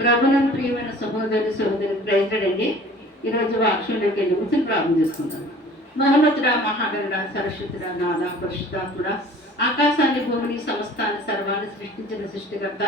ప్రభునం ప్రియమైన సహోదరి ప్రైజ్లాడండి. ఈరోజు వాక్యంలోకి వెళ్ళి కూర్చొని ప్రార్థన చేసుకుంటాం. మహోన్నతుడా, మహాగణుడా, సరస్వతుడా, నాద పరిశుద్ధాత్ముడా, ఆకాశాన్ని భూమిని సమస్తాన్ని సర్వాన్ని సృష్టించిన సృష్టికర్త,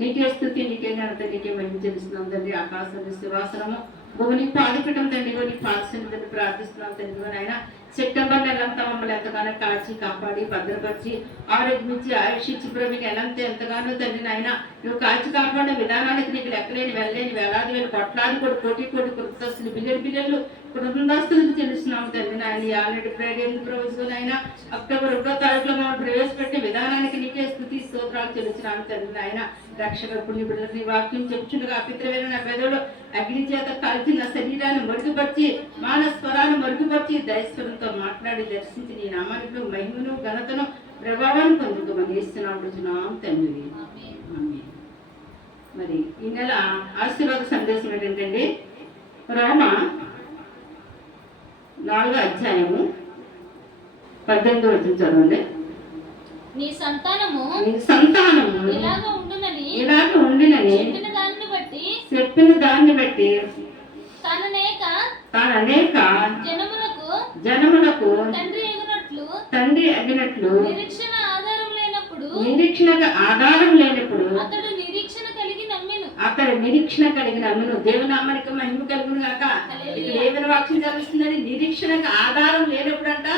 నీకే స్తుతి, నీకే ఘనత, నీకే మహిమ చెల్లిస్తున్నాం తండ్రి. ఆకాశాన్ని శివాసనము భూమిని పాదిపటం తండ్రి, నీ పాదసన్నిధిని ప్రార్థిస్తున్నాం తండ్రి. ఆయన సెప్టెంబర్ నెలంతా మమ్మల్ని ఎంతగానో కాచి కాపాడి భద్రపరిచి ఆరోగ్యించి ఆయుష్ ఇచ్చి ప్రభు నెలంతా ఎంతగానో తండ్రి నాయన నువ్వు కాచి కాపాడిన విధానానికి నీకు లెక్కలేని వెళ్ళలేని వేలాది వేలు కొట్లాది కూడా కోటి కృతస్తులు బిల్లలు కుటుంబస్తులకు తెలుస్తున్నాము తండ్రి నాయన. ఆల్రెడీ ప్రేరేంద్ర ప్రభుత్వం ఆయన అక్టోబర్ 1వ తారీఖులో మనం ప్రవేశపెట్టిన విధానానికి నీకే స్తుతి స్తోత్రాలు తెలుస్తున్నాము తండ్రి నాయన. రక్షక పుణ్య బిడ్డలకు నీ వాక్యం చెప్పుచుండగా అపిత్రమైన నా పెదవులు అగ్ని చేత కాల్చి నా శరీరాన్ని మరుగుపరిచి మానస్వరాన్ని మరుగుపరిచి దైస్వరంతో మాట్లాడి దర్శించి నీ నామానికి మహిమను ఘనతను ప్రభావాన్ని పొందుకోమని ఇస్తున్నాం తండ్రి. మరి ఈ నెల ఆశీర్వాద సందేశం ఏంటంటే రోమ 4వ అధ్యాయము 18వ వచనం చదవండి. నీ సంతానము ఇలాగ ఉండునని చెప్పిన దాన్ని బట్టి తాననేక జనములకు తండ్రి అగినట్లు నిరీక్షణకు ఆధారం లేనప్పుడు అతడు నిరీక్షణ కలిగి నమ్మును. దేవునామానికి మహిమ కలుగును గాక. దేవుని వాక్యం చదువుతుందని నిరీక్షణకు ఆధారం లేనప్పుడు అంట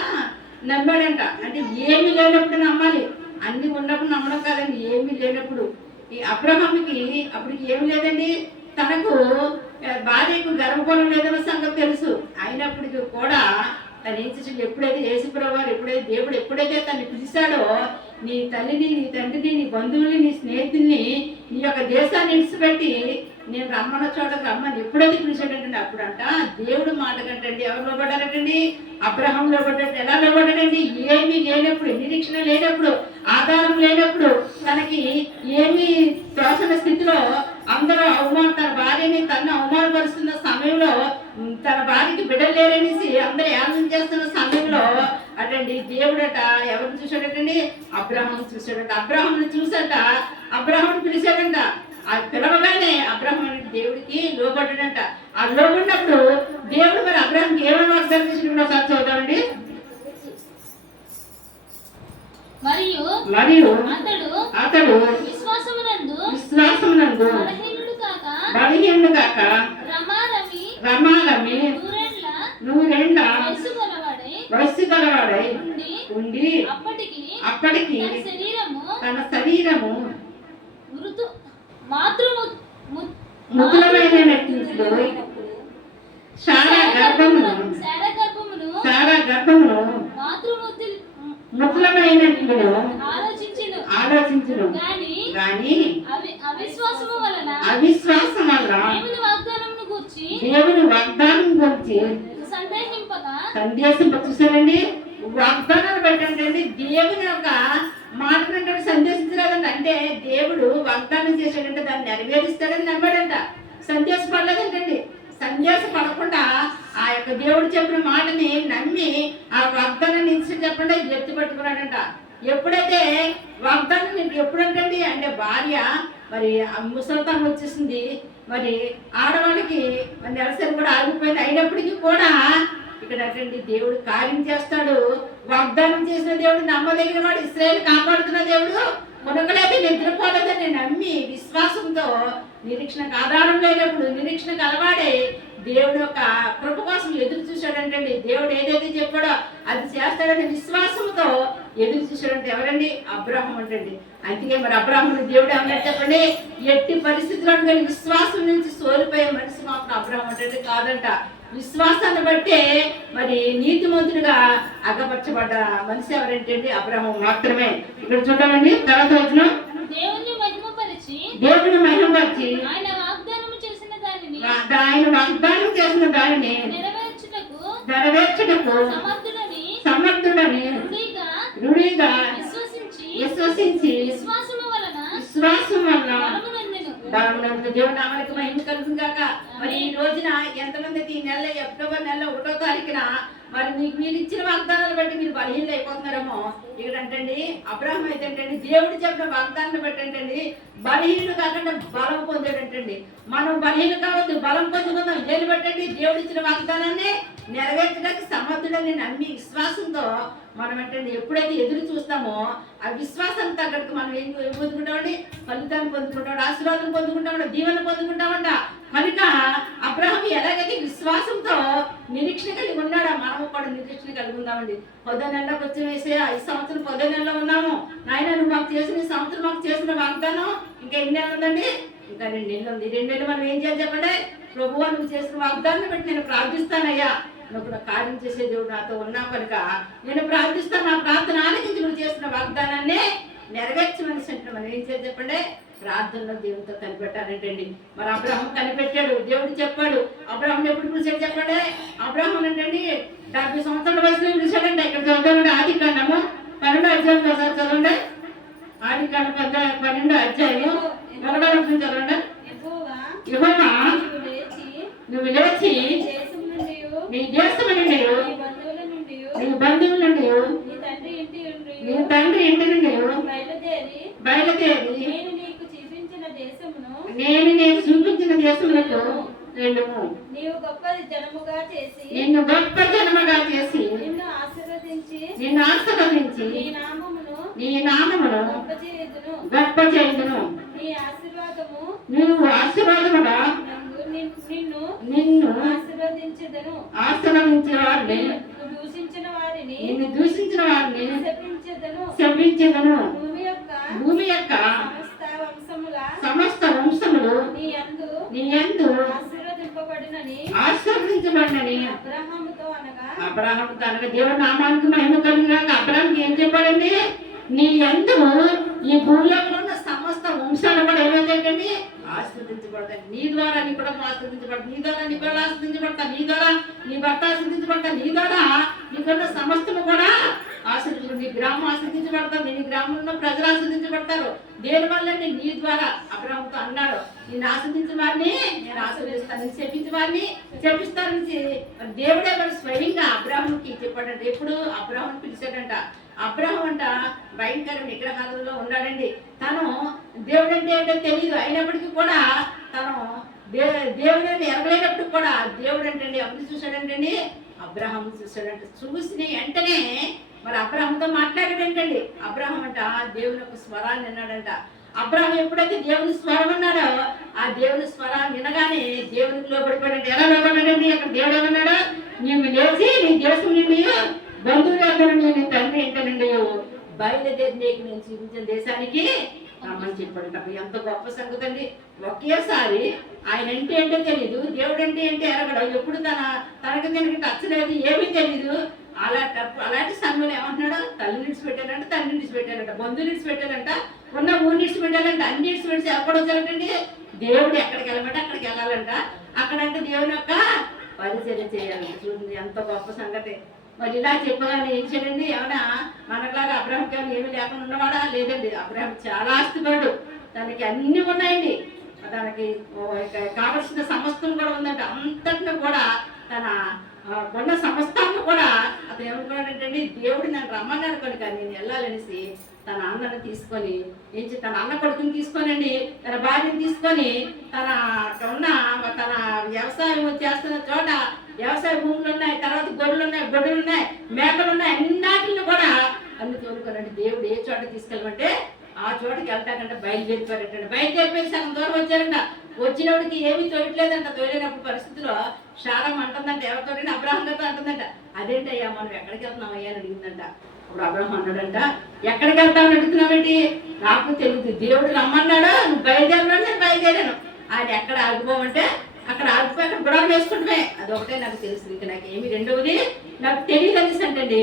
నమ్మాడంట. అంటే ఏమి లేనప్పుడు నమ్మాలి, అన్ని ఉన్నప్పుడు నమ్మడం కాదండి. ఏమి లేనప్పుడు ఈ అబ్రహాముకి అప్పటికి ఏమి లేదండి, తనకు భార్యకు గర్భఫలం లేదన్న సంగతి తెలుసు. అయినప్పటికీ కూడా తను ఏం చేసి ఎప్పుడైతే యేసుప్రభువారు ఎప్పుడైతే తను పిలిచాడో నీ తల్లిని, నీ తండ్రిని, నీ బంధువుల్ని, నీ స్నేహితుల్ని, నీ యొక్క దేశాన్ని ఇడిచిపెట్టి నేను రమ్మన్న చోటకు రమ్మని ఎప్పుడైతే పిలిచాడంటే అప్పుడంట దేవుడు మాట కంటండి ఎవరు లోబడ్డారటండి? అబ్రహాం లోబడ్డాడు. ఎలా లోబడ్డాడండి? ఏమీ లేనప్పుడు, నిరీక్షణ లేనప్పుడు, ఆధారం లేనప్పుడు, తనకి ఏమీ తోచన స్థితిలో అందరూ తన భార్యని తను అవమానపరుస్తున్న సమయంలో, తన భార్యకి బిడ్డలు లేరనేసి అందరూ యాగం చేస్తున్న సమయంలో అటండి దేవుడట ఎవరిని చూశాడటండి? అబ్రహాం చూశాడట. అబ్రహాంని చూసాట, అబ్రహాంని పిలిచాడంట. ఆ పిలవగానే అబ్రహాం దేవుడికి లోబడ్డాడంట. ఆ లోబడినప్పుడు దేవుడు మరి అబ్రహాంకి ఏమైనా వాగ్దానం చేసినప్పుడు ఒకసారి చూద్దామండి. మరియు అతడు విశ్వాసమునందు బలహీనుడు కాక రమారమి నూరేండ్ల వయస్సు గలవాడై ఉండి అప్పటికి తన శరీరము మృతులమైన సారా గర్భమును మృతులమైనట్లు ఆలోచించును గాని అవిశ్వాసం వలన దేవుని వాగ్దానం గురించి సందేశం చూసారండి. వాగ్దానాలు పెట్టండి. దేవుని యొక్క మాటనంటే సందేశించలేదంట. అంటే దేవుడు వాగ్దానం చేశాడంటే దాన్ని నెరవేరుస్తాడని నమ్మాడంట. సందేశపడలేదంటండి. సందేశపడకుండా ఆ యొక్క దేవుడు చెప్పిన మాటని నమ్మి ఆ వాగ్దానాన్ని ఇచ్చి చెప్పండి ఎత్తి పట్టుకున్నాడంట. ఎప్పుడైతే వాగ్దానం ఎప్పుడంటండి అంటే భార్య మరి ముసలితనం వచ్చేసింది, మరి ఆడవాళ్ళకి నెలసరి కూడా ఆగిపోయింది. అయినప్పటికీ కూడా ఇక్కడ అటండి దేవుడు కార్యం చేస్తాడు. వాగ్దానం చేసిన దేవుడు నమ్మదగిన వాడు, ఇశ్రాయేలు కాపాడుతున్న దేవుడు, కొనకలేదు నిద్రపోలేదని నమ్మి విశ్వాసంతో నిరీక్షణకు ఆధారం లేనప్పుడు నిరీక్షణకు అలవాడే దేవుడు యొక్క కృప కోసం ఎదురు చూశాడంటండి. దేవుడు ఏదైతే చెప్పాడో అది చేస్తాడని విశ్వాసంతో ఎదురు చూశాడంటే ఎవరండి? అబ్రహాం అంటండి. అందుకే మరి అబ్రహాముని దేవుడు ఏమన్నా చెప్పండి, ఎట్టి పరిస్థితుల్లో విశ్వాసం నుంచి సోలిపోయే మనిషి మాత్రం అబ్రహాం అంటే కాదంట. విశ్వాసాన్ని బట్టే మరి నీతిమంతుడిగా అగపరచబడ్డ మనిషి ఎవరంటే అబ్రహాం మాత్రమే. ఇక్కడ చూద్దామండి తర్వాత రోజున దేవుని మహిమపరిచి ఆయన వాగ్దానం చేసిన దానిని నెరవేర్చుటకు సమర్థుడని రుడిగా విశ్వసించి విశ్వాసం వలన దేవుడు నామానికి మహిమ కలుగును గాక. మరి ఈ రోజున ఎంతమంది ఈ నెల అక్టోబర్ నెల 1వ తారీఖున మరి మీరు ఇచ్చిన వాగ్దానాలు బట్టి మీరు బలహీనలు అయిపోతున్నారేమో. ఇక్కడ అంటండి అబ్రహాం అయితే అంటండి దేవుడు చెప్పిన వాగ్దానాన్ని బట్టి అంటండి బలహీనుడు కాకుండా బలం పొందాడండి. ఏంటండి, మనం బలహీన కావద్దు, బలం పొందుకుందాం. ఏలు పెట్టండి, దేవుడు ఇచ్చిన వాగ్దానాన్ని నెరవేర్చడానికి సమర్థుడని నమ్మి విశ్వాసంతో మనం ఏంటండి ఎప్పుడైతే ఎదురు చూస్తామో ఆ విశ్వాసం తగ్గట్టుకు మనం ఏం పొందుకుంటామండి, ఫలితాన్ని పొందుకుంటాం, ఆశీర్వాదం పొందుకుంటామంట, దీవెన పొందుకుంటామంట. కనుక అబ్రహాం ఎలాగైతే విశ్వాసంతో నిరీక్షణ కలిగి ఉన్నాడో మనము కూడా నిరీక్షణ కలిగి ఉందామండి. 10వ నెలలోకి వచ్చి వేసే 5 సంవత్సరం 10వ నెలలో ఉన్నాము. నాయన నువ్వు మాకు చేసిన ఈ సంవత్సరం మాకు చేసిన వాగ్దానం ఇంకా ఎన్ని నెలలు ఉందండి? ఇంకా 2 నెలలు ఉంది. 2 నెలలు మనం ఏం చేయాలి చెప్పండి? ప్రభువా నువ్వు చేసిన వాగ్దానాన్ని బట్టి నేను ప్రార్థిస్తానయ్యా, నువ్వు కూడా కార్యం చేసే దేవుడు నాతో ఉన్నావు కనుక నేను ప్రార్థిస్తాను, నా ప్రార్థన ఆలకించి నువ్వు చేసిన వాగ్దానాన్ని నెరవేర్చమని సెంటర్ మనం ఏం చేయాలి చెప్పండి? ప్రార్థనలో దేవుడితో కనిపెట్టాలంటండి. మరి అబ్రహాం కనిపెట్టాడు, దేవుడు చెప్పాడు. అబ్రహాం ఎప్పుడు పిలిచాడు చెప్పండి? అబ్రహాం ఏంటండి 70 సంవత్సరాల వయసులో పిలిచాడండి. ఇక్కడ చదువుతామండి ఆదికాండము 12వ అధ్యాయం చదవండి. ఆదికాండం 12వ అధ్యాయం 1వ వచనం చదవండి. యెహోవా నువ్వు లేచి నీ దేశము నుండి నీ బంధువుల నుండి నీ తండ్రి ఇంటి నుండి బయలుదేరి నేను చూపించిన దేశములకు వెళ్ళుము. నిన్ను గొప్ప జనముగా చేసి నిన్ను ఆశీర్వదించి నీ నామమును గొప్ప చేయుదును. నువ్వు ఆశీర్వాదముగా నిన్ను ఆశీర్వదించే వారిని నిన్ను దూషించిన వారిని శపించెదను. భూమి యొక్క సమస్త వంశములు నీ యందు ఆశీర్వదించబడినని అబ్రహాముతో అనగా దేవుడి నామానికి మహిమ కలిగినాక అబ్రహాంకి ఏం చెప్పాడండి? నీ యందు ఈ భూలోకంలో ఉన్న సమస్త వంశాలు కూడా ఏమైందండి? ఆశీర్వదించబడతాయి. నీ ద్వారా నీ కూడా ఆశీర్వదించబడతాయి, నీ ద్వారా నీ పిల్లలు ఆశీర్వదించబడతాయి, నీ ద్వారా నీ భర్త ఆశీర్వదించబడతాయి, నీ ద్వారా నీకున్న సమస్తము కూడా ఆశీర్వదించబడి నీ గ్రామం ఆశీర్వదించబడతావు, నీ గ్రామంలో ప్రజలు ఆశీర్వదించబడతారు. దేని వల్ల నీ ద్వారా అబ్రహాముతో అన్నాడు, నేను ఆశీర్వదించిన వారిని నేను ఆశీర్వదిస్తాను, నేను చెప్పించిన వారిని చెప్పిస్తానని దేవుడే మరి స్వయంగా అబ్రహాముకి చెప్పాడంట. ఎప్పుడు అబ్రహాముని పిలిచాడంట. అబ్రహాం అంట భయంకర విగ్రహాలలో ఉన్నాడండి. తను దేవుడు అంటే ఏంటో తెలియదు, అయినప్పటికీ కూడా తను దేవుడిని ఎరగలేనప్పుడు కూడా దేవుడు అంటే ఎవరిని చూశాడంటండి? అబ్రహాం చూశాడంట. చూసిన వెంటనే మరి అబ్రహాంతో మాట్లాడాడంటండి. అబ్రహాం అంట దేవుని యొక్క స్వరాన్ని విన్నాడంట. అబ్రహాం ఎప్పుడైతే దేవుని స్వరం అన్నాడో ఆ దేవుని స్వరాన్ని వినగానే దేవునికి లోబడిపోయాడంటే. ఎలా లోబడ్డాడండి? అక్కడ దేవుడు ఏమన్నాడు? నీవు లేచి నీ దేశం నుండి బంధువులు ఎక్కడ నీ తండ్రి ఏంటనండి బయలుదేరి నీకు నేను చూపించిన దేశానికి రమ్మని చెప్పాడు. ఎంత గొప్ప సంగతి అండి. ఒకేసారి ఆయన అంటే ఏంటో తెలీదు, దేవుడు అంటే ఏంటో ఎరగడం, ఎప్పుడు తనకి టచ్ లేదు, ఏమీ తెలీదు. అలాంటి సమయంలో ఏమంటున్నాడు? తల్లి నిడిచి పెట్టాలంట, తండ్రి నిడిచి పెట్టాలంట, బంధువులు నిడిచి పెట్టాలంట, ఉన్న ఊరు నిడిచి పెట్టాలంట, అన్ని నిడిచి పెట్టి ఎక్కడ వచ్చారంటండి? దేవుడు ఎక్కడికి వెళ్ళమంటే అక్కడికి వెళ్ళాలంట. అక్కడంటే దేవుని యొక్క పరిచయం చేయాలంట. చూడండి ఎంత గొప్ప సంగతి. మరి ఇలా చెప్పగానే ఏం చేయండి? ఏమన్నా మనలాగా అబ్రహాంకి ఏమీ లేకుండా ఉన్నవాడా? లేదండి. అబ్రహాం చాలా ఆస్తిపరుడు, తనకి అన్ని ఉన్నాయండి, తనకి కావలసిన సమస్తం కూడా ఉందంట. అంతటిని కూడా తన కొన్న సమస్తాన్ని కూడా అతను ఏమనుకున్నాడంటండి? దేవుడు నన్ను రమ్మన్నాడు కనుక నేను వెళ్ళాలనేసి తన అన్నను తీసుకొని తన అన్న కొడుకుని తీసుకోనండి, తన భార్యను తీసుకొని తన వ్యవసాయం చేస్తున్న చోట వ్యవసాయ భూములు ఉన్నాయి, తర్వాత గొర్రెలు ఉన్నాయి, మేకలు ఉన్నాయి, అన్నిటిని కూడా అన్ని తోలుకోనండి. దేవుడు ఏ చోట తీసుకెళ్ళమంటే ఆ చోటకి వెళ్తాకంటే బయలుదేరిపోయారంట. బయలుదేరిపోయి సగం దూరం వచ్చారంట. వచ్చినప్పటికి ఏమీ తోయట్లేదంట. తోయలేనప్పుడు పరిస్థితిలో శారమ్మ అంటుందంట, ఎవరితో? అబ్రహాం గారితో అంటుందంట. అదేంటయ్యా మనం ఎక్కడికి వెళ్తున్నాం అయ్యా అని అడిగిందంట. అప్పుడు అబ్రహాం అన్నాడంట, ఎక్కడికి వెళ్తామని అడుగుతున్నావేంటి? నాకు తెలియదు, దేవుడు రమ్మన్నాడు, నువ్వు బయలుదేరన్నాడు, నేను బయలుదేరాను. ఆయన ఎక్కడ ఆగిపోమంటే అక్కడ ఆగిపోయి అక్కడ గుడాలు వేసుకుంటున్నాయి. అదొకటే నాకు తెలుసు, ఇంకా నాకేమి రెండవది నాకు తెలియదు అనేసి అంటండి.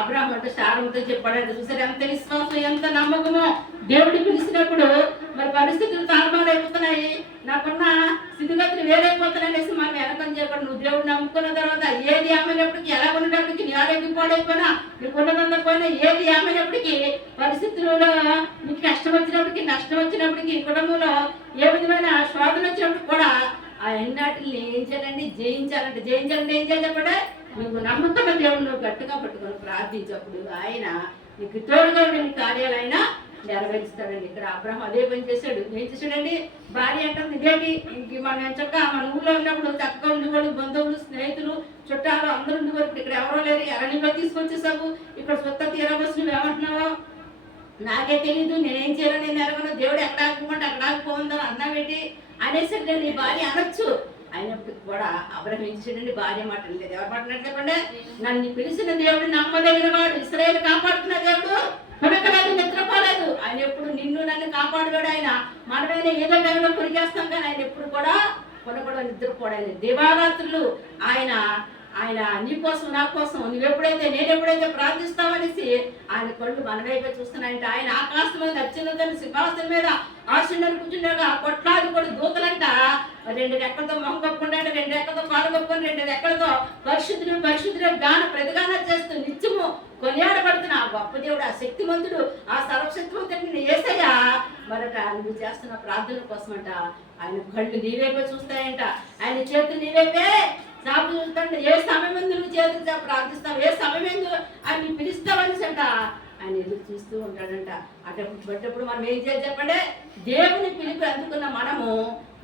అబ్రహాం అంటే శారమ్మతో చెప్పాడంటే. చూసారు ఎంత విశ్వాసం, ఎంత నమ్మకమో. దేవుడు పిలిచినప్పుడు మరి పరిస్థితులు తారుమారైపోతున్నాయి, నాకున్న స్థితిగతులు వేరైపోతున్నాయి అనేసి మనం వెనకని చెప్పండి. నువ్వు దేవుడు నమ్ముకున్న తర్వాత ఏది ఆమెనప్పటికీ, ఎలా ఉన్నప్పటికీ, నీ ఆరోగ్యం పాడైపోయినా, నీకు ఉన్నదందపోయినా, ఏది ఆమెనప్పటికీ, పరిస్థితులలో నీకు కష్టం వచ్చినప్పటికీ, నష్టం వచ్చినప్పటికీ, కుటుంబంలో ఏ విధమైన శోధన వచ్చినప్పుడు కూడా ఆ ఎన్నాటిని ఏం చేయాలండి? జయించాలంటే ఏం చేయాలి చెప్పండి? నువ్వు నమ్ముకున్న దేవుడు నువ్వు గట్టిగా పట్టుకొని ప్రార్థించప్పుడు ఆయన నీకు తోడుగా ఉండే నీ కార్యాలైనా నెరవేరుస్తాడండి. ఇక్కడ అబ్రహం అదే పని చేశాడు. ఏం చేశాడండి? భార్య అంటుంది ఇదేంటి, ఇంక మనం చక్కగా మన ఊళ్ళో ఉన్నప్పుడు చక్కగా ఉండేవాళ్ళు, బంధువులు, స్నేహితులు, చుట్టాలు అందరూ ఉండేవారు. ఇప్పుడు ఇక్కడ ఎవరో లేరు, ఎరణిలో తీసుకొచ్చేసావు, ఇక్కడ సొత్త తీరవలసి నువ్వు ఏమంటున్నావో నాకే తెలీదు, నేనేం చేయాలో నేను ఎరగను, దేవుడు ఎక్కడ ఆగిపోమంటే అక్కడ ఆగిపోతుందని అన్నావేంటి అనేసరికి నీ భార్య అనొచ్చు. అయినప్పటికి కూడా అబ్రహం ఏం చేశాడండి? భార్య మాట లేదు. ఎవరు మాట చెప్పండి? నన్ను పిలిచిన దేవుడు నమ్మదగిన వాడు, ఇశ్రాయేలు కాపాడుతున్న దేవుడు, కొనకలేదు, నిద్రపోలేదు. ఆయన ఎప్పుడు నిన్ను నన్ను కాపాడుగాడు. ఆయన మనమైనా ఏదో టైంలో కొరికేస్తాం కానీ ఆయన ఎప్పుడు కూడా కొనకూడదు, నిద్రపోవడం. దివారాత్రులు ఆయన ఆయన నీ కోసం నా కోసం నేను ఎప్పుడైతే ప్రార్థిస్తామనేసి ఆయన కళ్ళు మన వైపే చూస్తున్నాయంట. ఆయన ఆకాశం మీద అత్యున్నత సింహాసనం మీద ఆశీనులు కూర్చుండగా కొట్లాది కూడా దూతలంట 2 రెక్కలతో మొహం కప్పుకుంటాడు, 2 రెక్కలతో కాలు కప్పుకొని, 2 రెక్కలతో పరిశుద్ధుడు పరిశుద్ధుడు ప్రతిగానం చేస్తూ నిత్యము కొనియాడబడుతున్న ఆ గొప్ప దేవుడు, ఆ శక్తిమంతుడు, ఆ సర్వశక్తివంతుడిని యేసయ్య మరట నువ్వు చేస్తున్న ప్రార్థనల కోసమంట ఆయన కళ్ళు నీ వైపే చూస్తాయంట. ఆయన చేతులు నీ వైపే చాపు చూస్తాంటే ఏ సమయం ఎందు నువ్వు చేతులు ప్రార్థిస్తావు, ఏ సమయం ఎందు ఆయన పిలుస్తావనేసి అంట ఆయన ఎదురు చూస్తూ ఉంటాడంట. అటప్పుడు మనం ఏం చేయాలి చెప్పండి? దేవుని పిలిపి అందుకున్న మనము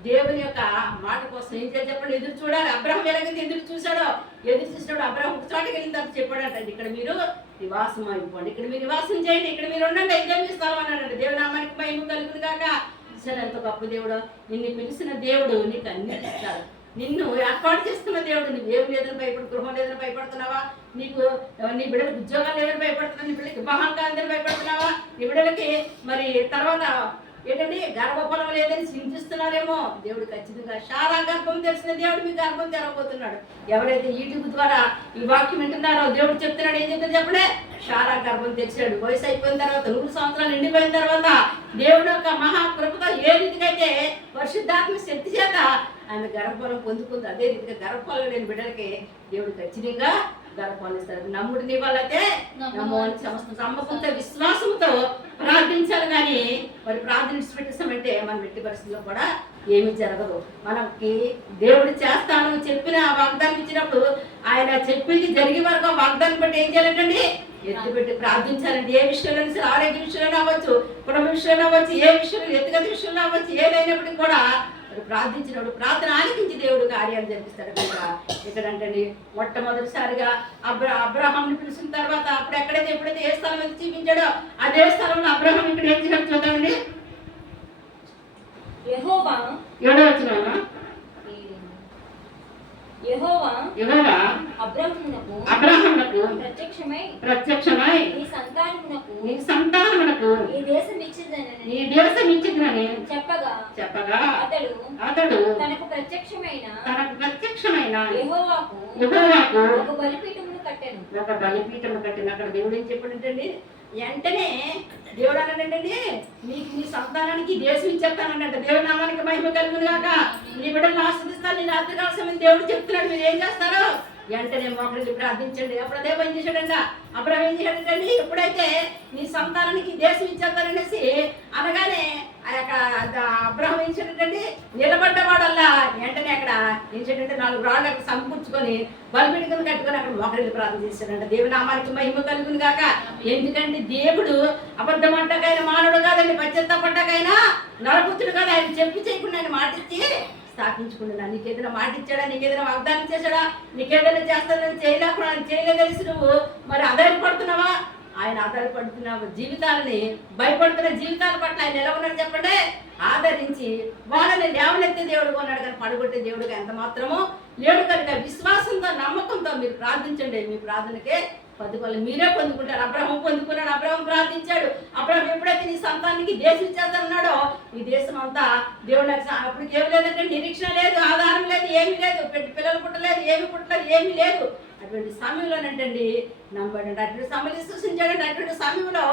దేవుని యొక్క మాట కోసం ఏం చేయాలి చెప్పండి? ఎదురు చూడాలి. అబ్రహం ఎలాగైతే ఎదురు చూశాడో, అబ్రహం ఒక చోటకి వెళ్ళిన తర్వాత చెప్పాడంటండి, ఇక్కడ మీరు నివాసం అయిపోండి, ఇక్కడ మీరు నివాసం చేయండి, ఇక్కడ మీరు ఉండండి, ఇదే మీ స్థలం అన్నాడండి. దేవుని నామానికి మహిమ కలుగును కాక. సరే, ఎంత గొప్ప దేవుడు! నిన్ను పిలిచిన దేవుడు నీకు అన్ని ఇస్తాడు. నిన్ను ఏర్పాటు చేస్తున్న దేవుడు. నువ్వు ఏం లేదని భయపడు, గృహం లేదని భయపడుతున్నావా? నీకు నీ బిడ్డలకు ఉద్యోగాలు లేదని భయపడుతున్నావా? నీ బిడ్డలకి వివాహం కాదని భయపడుతున్నావా? నీ బిడ్డలకి మరి తర్వాత ఏంటండి గర్భఫలం లేదని చింతిస్తున్నారేమో. దేవుడు ఖచ్చితంగా శారా గర్భం తెలిసిన దేవుడు మీ గర్భం తెరవబోతున్నాడు. ఎవరైతే యూట్యూబ్ ద్వారా ఈ వాక్యం వింటున్నారో దేవుడు చెప్తున్నాడు. ఏం చెప్తారు చెప్పడే? శారా గర్భం తెచ్చాడు. వయసు అయిపోయిన తర్వాత 100 సంవత్సరాలు నిండిపోయిన తర్వాత దేవుడు యొక్క మహాకృపతో ఏ రీతిగా అయితే పరిశుద్ధాత్మ శక్తి చేత ఆమె గర్భఫలం పొందుకుంది, అదే రీతిగా గర్భఫలం లేని బిడ్డలకి దేవుడు ఖచ్చితంగా గర్భఫలం ఇస్తాడు. నమ్ముడు నీ వాళ్ళైతే నమ్మని సమస్త నమ్మకంతో విశ్వాసంతో ప్రార్థించాలి. కానీ మరి ప్రార్థన విడిచిపెట్టేస్తామంటే మనం ఎట్టి పరిస్థితుల్లో కూడా ఏమీ జరగదు. మనకి దేవుడు చేస్తాను చెప్పిన వాగ్దానం ఇచ్చినప్పుడు ఆయన చెప్పింది జరిగే వరకు వాగ్దానం బట్టి ఏం చేయాలంటండి? ఎత్తుపెట్టి ప్రార్థించాలండి. ఏ విషయంలో సరే, ఆరోగ్య విషయంలో అవ్వచ్చు, కుటుంబ విషయంలో అవ్వచ్చు, ఏ విషయంలో వ్యక్తిగత విషయంలో అవ్వచ్చు, ఏదైనప్పటికీ కూడా ప్రార్థించినప్పుడు ప్రార్థన ఆలకించి దేవుడు కార్యాలు జరిపిస్తాడు కనుక ఇక్కడంటే మొట్టమొదటిసారిగా అబ్రహాంని పిలిచిన తర్వాత అప్పుడు ఎప్పుడైతే ఏ స్థలం అయితే చూపించాడో అదే స్థలంలో అబ్రహాం ఇక్కడ ఏం చేయాలి చూద్దామండి. యెహోవా అబ్రహామునకు ప్రత్యక్షమై నీ సంతానమునకు ఈ దేశం ఇచ్చినని చెప్పగా అతడు తనకు ప్రత్యక్షమైన యెహోవాకు ఒక బలిపీఠమును కట్టెను. అక్కడ దేవుడు ఏం చెప్పాడంటండి? వెంటనే దేవుడు అన్నాడండి, నీకు నీ సంతానానికి దేశం ఇచ్చేస్తానంట. దేవుడి నామానికి మహిమ కలుగును గాక. నీ బిడ్డలను ఆస్వాదిస్తాను, నేను రాత్రికాల దేవుడు చెప్తున్నాడు. మీరు ఏం చేస్తారు? వెంటనే మోకరించి ప్రార్థించండి. అప్పుడు అదే పని చేశాడంట. అబ్రహాం ఏం చేశాడంటండి? ఎప్పుడైతే నీ సంతానానికి దేశం ఇచ్చేస్తారనేసి అనగానే అబ్రహాం ఏం చేశాడంటండి? నిలబడ్డవాడల్లా వెంటనే అక్కడ ఏం చేయాలంటే 4 రాళ్ళు అక్కడ సమకూర్చుకొని బలిపీఠం కట్టుకొని అక్కడ మోకరించి ప్రార్థన చేశాడంట. దేవుని నామానికి మహిమ కలుగును గాక. ఎందుకంటే దేవుడు అబద్ధం అంటకైనా మానవుడు కాదండి, పశ్చాత్తాపడ్డాకైనా నరపుత్రుడు కాదు. ఆయన చెప్పి చేయకుండా ఆయన మాటిచ్చి స్థాపించుకున్నా. నీకేదైనా మాట ఇచ్చాడా? నీకేదైనా వాగ్దానం చేశాడా? నీకేదైనా చేస్తానని చేయలేకుండా తెలిసి నువ్వు మరి ఆధారపడుతున్నావా? ఆయన ఆధారపడుతున్న జీవితాలని, భయపడుతున్న జీవితాల పట్ల ఆయన ఎలా ఉన్నాడు చెప్పండి? ఆదరించి వాళ్ళని లేవనెత్తే దేవుడు ఉన్నాడు కానీ పడగొట్టే దేవుడుగా ఎంత మాత్రమో లేడు కనుక విశ్వాసంతో నమ్మకంతో మీరు ప్రార్థించండి. మీ ప్రార్థనకే పదుకోవాలి, మీరే పొందుకుంటారు. అబ్రహం పొందుకున్నాడు, అబ్రహం ప్రార్థించాడు. అబ్రహం ఎప్పుడైతే నీ సంతానానికి దేశం ఇచ్చేస్తానన్నాడో ఈ దేశం అంతా దేవుడు అప్పటికి ఏమి లేదంటే నిరీక్షణ లేదు, ఆధారం లేదు, ఏమీ లేదు, పిల్లలు పుట్టలేదు, ఏమి పుట్టలేదు, ఏమీ లేదు. అటువంటి సమయంలోనంటండి నమ్మడండి, అటువంటి సమయం సృష్టించాడంటే అటువంటి సమయంలో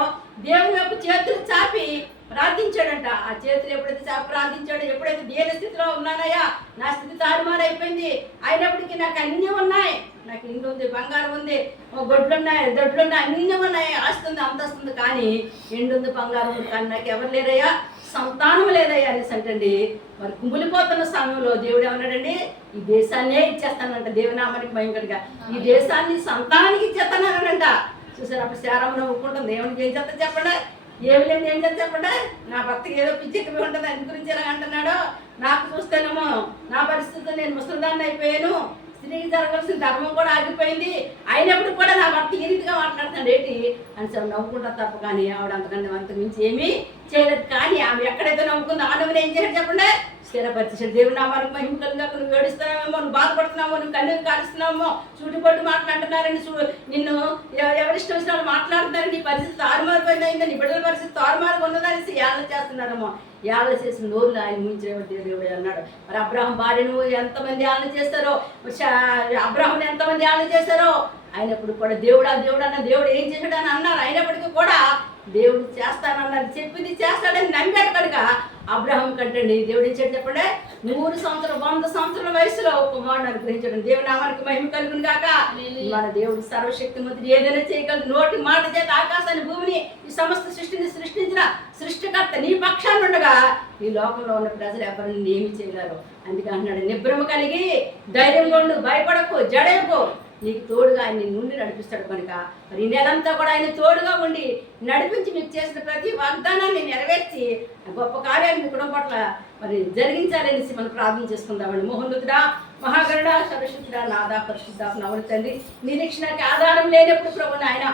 దేవుని యొక్క చేతులు చాపి ప్రార్థించాడంట. ఆ చేతులు ఎప్పుడైతే చాపి ప్రార్థించాడో, ఎప్పుడైతే దేని స్థితిలో ఉన్నానయ్యా, నా స్థితి తారుమారైపోయింది, అయినప్పటికీ నాకు అన్నీ ఉన్నాయి, నాకు ఇంటి ఉంది, బంగారం ఉంది, దొడ్లున్నాయి, అన్నీ ఉన్నాయి, ఆస్తుంది, అంతస్తుంది, కానీ ఎండుంది, బంగారం ఉంది, కానీ నాకు ఎవరు లేరయ్యా, సంతానం లేదయ్యా అనేసి అంటండి. మరి కుమిలిపోతున్న సమయంలో దేవుడు ఏమన్నాడండి? ఈ దేశాన్నే ఇచ్చేస్తానంట. దేవునామానికి భయంకరంగా ఈ దేశాన్ని సంతానానికి ఇచ్చేస్తానంట. చూసారు? అప్పుడు శారమ్మ ఒప్పుకుంటుంది. దేవునికి ఏం చేస్తా చెప్పండి? ఏమి లేదు ఏం చేస్తే చెప్పండి, నా భర్తకి ఏదో పిచ్చెక్కి ఉంటుంది, అందు గురించి ఎలా అంటున్నాడో నాకు చూస్తేనేమో నా పరిస్థితిలో నేను ముసలిదాన్ని అయిపోయాను, స్త్రీకి జరగాల్సిన ధర్మం కూడా ఆగిపోయింది, అయినప్పుడు కూడా నా భర్త ఈ రీతిగా మాట్లాడుతున్నాడు ఏంటి అని చెప్పి నవ్వుకుంటా తప్ప కానీ ఆవిడ అంతకంటే అంతకు మించి ఏమీ చేయలేదు. కానీ ఆమె ఎక్కడైతే నవ్వుకుందో ఆ నవ్వుని ఏం చేశాడు చెప్పండి, స్థిరపరిచేసాడు. దేవుడు నామానికి మహిమ కలుగాక, నువ్వు ఏడుస్తున్నావేమో, నువ్వు బాధపడుతున్నావో, నువ్వు కన్నీరు కాలుస్తున్నావేమో, చూటుపట్టు మాట్లాడుతున్నారని నిన్ను ఎవరిష్టం వచ్చిన వాళ్ళు మాట్లాడుతున్నారని, నీ పరిస్థితి తారుమారిపోయిందా, నీ బిడ్డల పరిస్థితి తారుమారు ఉన్నదనేసి ఏళ్ళ చేస్తున్నారేమో, ఏళ్ళ చేసిన నోరులు ఆయన ముంచేవాడు దేవుడు అన్నాడు. మరి అబ్రాహం భార్యను ఎంతమంది ఏళ్ళ చేస్తారో, అబ్రాహం ఎంతమంది ఏళ్ళ చేశారో, అయినప్పుడు కూడా దేవుడు అన్న దేవుడు ఏం చేశాడు అని అన్నారు. అయినప్పటికీ కూడా దేవుడు చేస్తానన్నది చెప్పింది చేస్తాడని నమ్మాడు కనుక అబ్రాహం కంటండి దేవుడు ఏం చేయాడు చెప్పండి, 100 సంవత్సరాలు 100 సంవత్సరాల వయసులో కుమారుడు అనుగ్రహించడం. దేవుడు నామానికి మహిమ కలుగును గాక. మన దేవుడు సర్వశక్తిమంతుడు, ఏదైనా చేయగలదు. నోటి మాట చేత ఆకాశాన్ని భూమిని ఈ సమస్త సృష్టిని సృష్టించిన సృష్టికర్త నీ పక్షాన్ని ఉండగా ఈ లోకంలో ఉన్న ప్రజలు ఎవరిని ఏమి చేయగలరు. అందుకే అంటున్నాడు, నిబ్రమ కలిగి ధైర్యంగా ఉండు, భయపడకు, జడేకు, నీకు తోడుగా ఆయన నుండి నడిపిస్తాడు కనుక మరి ఈ నెలంతా కూడా ఆయన తోడుగా ఉండి నడిపించి మీకు చేసిన ప్రతి వాగ్దానాన్ని నెరవేర్చి గొప్ప కార్యాలు మీ కుటుంబం పట్ల మరి జరిగించాలనేసి మనం ప్రార్థన చేసుకుందామండి. మహోన్నతుడా, మహాగరుడా, సరస్వతుడా, నాదా, పరిశుద్ధ నవలు తండ్రి, నిరీక్షణకి ఆధారం లేనప్పుడు ప్రభు నాయన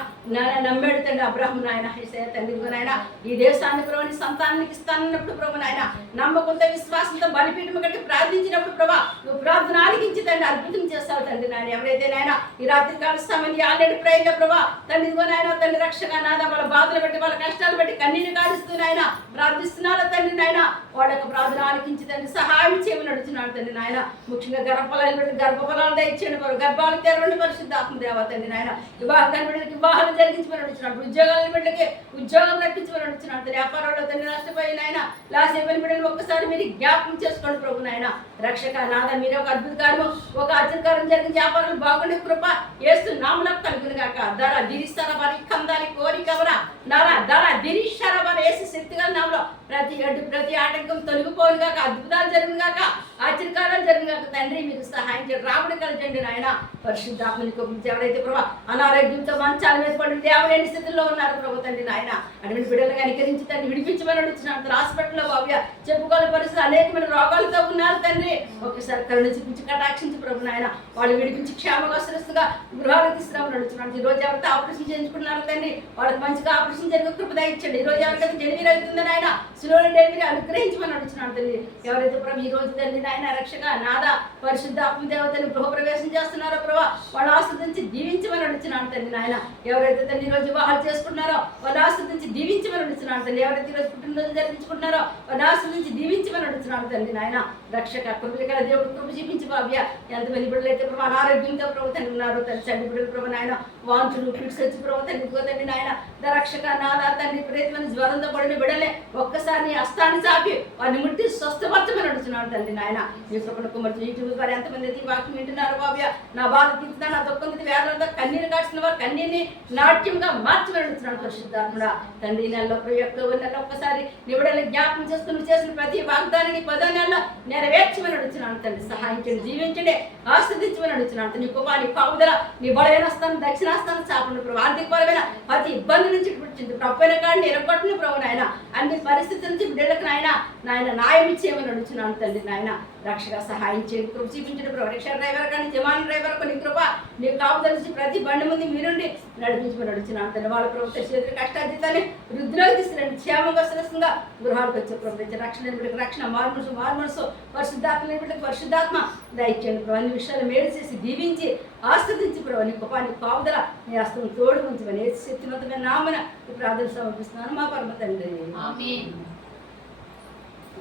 నమ్మాడు తండ్రి అబ్రాహం నాయన, హిసయ తండ్రి నాయన, ఈ దేశాన్ని ప్రభు సంతానానికి ఇస్తానన్నప్పుడు ప్రభు నాయన నమ్మకంతో విశ్వాసంతో బలిపీఠం కట్టి ప్రార్థించినప్పుడు ప్రభా నువ్వు ప్రార్థన ఆలకించి తండ్రి అద్భుతం చేస్తావు తండ్రి నాయన. ఎవరైతే నాయన ఈ రాత్రి కాల సమయం ఆల్రెడీ ప్రయోగ ప్రభా తండ్రి నాయన తండ్రి రక్షక నాద వాళ్ళ బాధలు బట్టి వాళ్ళ కష్టాలు బట్టి కన్నీరు కాలుస్తూ నాయన ప్రార్థిస్తున్నారో తండ్రి నాయన, వాళ్ళ యొక్క ప్రార్థన ఆలకించి తండ్రి సహాయం చేయమని నడుచున్నాడు తండ్రి నాయన. ముఖ్యంగా గర్భఫలాలు బట్టి గర్భఫలాలు దయచేయండి, గర్భాలు తెరవండి పరిశుద్ధాత్మ దేవ తండ్రి నాయన. వివాహాన్ని బిడ్డలకి వివాహాలు జరిగించమని నడుచున్నాడు, ఉద్యోగాల బిడ్డలకి ఉద్యోగం రప్పించమని నడుచున్నాడు. వ్యాపారంలో తండ్రి నష్టపోయి నాయన లాస్ అయిపోయిన బిడ్డలు ఒక్కసారి మీరు జ్ఞాపకం చేసుకోండి ప్రభు నాయన. రక్షక నాద మీరు ఒక అద్భుత కార్యం ఒక ఆశ్చర్యకారం జరిగిన వ్యాపారాలు బాగుండే కృప ఏస్తు నామలకు కలుగును గాక. ధర దిరిస్తారా వారి కందాలి కోరికవరా నారా ధర దిరిస్తారా వారు వేసి శక్తిగా నామలో ప్రతి అడ్డు ప్రతి ఆటంకం తొలగిపోను గాక, అద్భుతాలు జరిగిన గాక, ఆశ్చర్యకారాలు జరిగిన గాక తండ్రి మీరు సహాయం చేయండి, రాబడి కలిగండి నాయన. పరిశుద్ధాత్మని కోపించి ఎవరైతే ప్రభా అనారోగ్యంతో మంచాల మీద పడి దేవలేని స్థితిలో ఉన్నారు ప్రభు తండ్రి నాయన, అటువంటి బిడ్డలు కనికరించి తండ్రి విడిపించమని అడుగుతున్నాడు. హాస్పిటల్లో బాబు చెప్పుకోని పరిస్థితి అనేకమైన రోగాలతో ఉన్నారు తండ్రి, ఒక్కసారి కరుణ చూపించి కటాక్షించి ప్రభు నాయన వాళ్ళు విడిపించి క్షేమవసరస్తుగా గృహాలకు తీసుకురామని అడుగుతున్నాడు. ఈ రోజు ఎవరైతే ఆపరేషన్ చేయించుకున్నారు తండ్రి వాళ్ళకి మంచిగా ఆపరేషన్ జరిగే కృపద ఇచ్చండి. ఈ రోజు ఎవరికైతే డెలివరీ అవుతుందని ఆయన స్లో డెలివరీ అనుగ్రహించమని అడుగుతున్నాడు తండ్రి. ఎవరైతే ప్రభు ఈ రోజు తండ్రి నాయన రక్షక నాద పరిశుద్ధ ఆత్మదేవతని గృహప్రవేశం చేస్తున్నారో ప్రభా వాళ్ళ ఆస్వాదించి దీవించమని అడుగుతున్నాడు తండ్రి నాయన. ఎవరైతే తండ్రి ఈ రోజు వివాహాలు చేసుకుంటున్నారో వాళ్ళ ఆస్వాదించి దీవించమని అడుగుతున్నాడు తండ్రి. ఎవరైతే ఈ రోజు పుట్టినరోజు జరిపించుకుంటున్నారో వాళ్ళ ఆస్వాదించి దీవించమని అడుగుతున్నాడు తండ్రి నాయన. రక్షక కృపలికల దేవుడు కృప చూపించి బాబ్య ఎంతమంది బిడ్డలు అయితే ప్రభు అనారోగ్యంతో ప్రభు తండ్రి ఉన్నారు తండ్రి, చండి బిడ్డలు ప్రభు నాయన వాంతులు ఫిట్స్ వచ్చి ప్రభు తండ్రి తండ్రి నాయన రక్షక నాదా తండ్రి ప్రతిమంది జ్వరంతో పడిన బిడ్డలే ఒక్కసారి నీ హస్తాన్ని చాపి వారిని ముట్టి స్వస్థపరచమని అడుగుతున్నాడు తండ్రి నాయన. మీ కృపణ కుమార్తె యూట్యూబ్ ద్వారా ఎంతమంది అయితే ఈ వాక్యం వింటున్నారు బాబ్య నా బాధ తీర్చుతా నా దుఃఖం వేదనతో కన్నీరు కాచిన వారు కన్నీరుని నాట్యంగా మార్చమని అడుగుతున్నాడు పరిశుద్ధాత్ముడా తండ్రి. నెలలో ప్రయోగంలో నెలలో ఒక్కసారి నీ బిడ్డలు జ్ఞాపకం చేసుకుని చేసిన ప్రతి వాగ్దానాన్ని 10వ నెలలో నెరవేర్చమని అడుగుతున్నాను తండ్రి. సహాయించండి, జీవించండి, ఆస్వాదించమని అడుగుతున్నాను. నీ కృప నీ కాపుదల నీ బలమైన స్థానం దక్షిణాస్థానం చాపండి ప్రభు. ఆర్థికపరమైన ప్రతి ఇబ్బంది నుంచి పుట్టింది ప్రప్పైన కాడిని ఎరగొట్టిన ప్రభు నాయన. అన్ని పరిస్థితుల నుంచి బిడ్డలకు నాయన న్యాయం ఇచ్చేయమని అడుగుతున్నాను తండ్రి నాయన. రక్షగా సహాయం చేయండి, కృప చూపించండి ప్రభు. రిక్షా డ్రైవర్ కానీ విమాన డ్రైవర్ నీ కృప నీ కాపుదల నుంచి ప్రతి బండి ముందు మీరుండి నడిపించమని అడుగుతున్నాను తండ్రి. వాళ్ళ ప్రభుత్వ చేతులు కష్టార్జితాన్ని వృద్ధిలోకి తీసుకురండి, క్షేమంగా సురక్షంగా గృహాలకు వచ్చే ప్రభుత్వ రక్షణ బిడ్డకు రక్షణ మార్మనసు పరిశుద్ధాత్మ బిడ్డకు పరిశుద్ధాత్మ దయచేయండి ప్రభు. అన్ని విషయాలు మేలు చేసి దీవించి ఆస్వాదించి ప్రభు. నీ కృప నీ కాపుదల నీ హస్తం తోడు ఉంచమని ఏ శక్తివంతమైన నామన ప్రార్థన సమర్పిస్తున్నాను మా పరమ తండ్రి. ఆమేన్.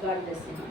God bless you.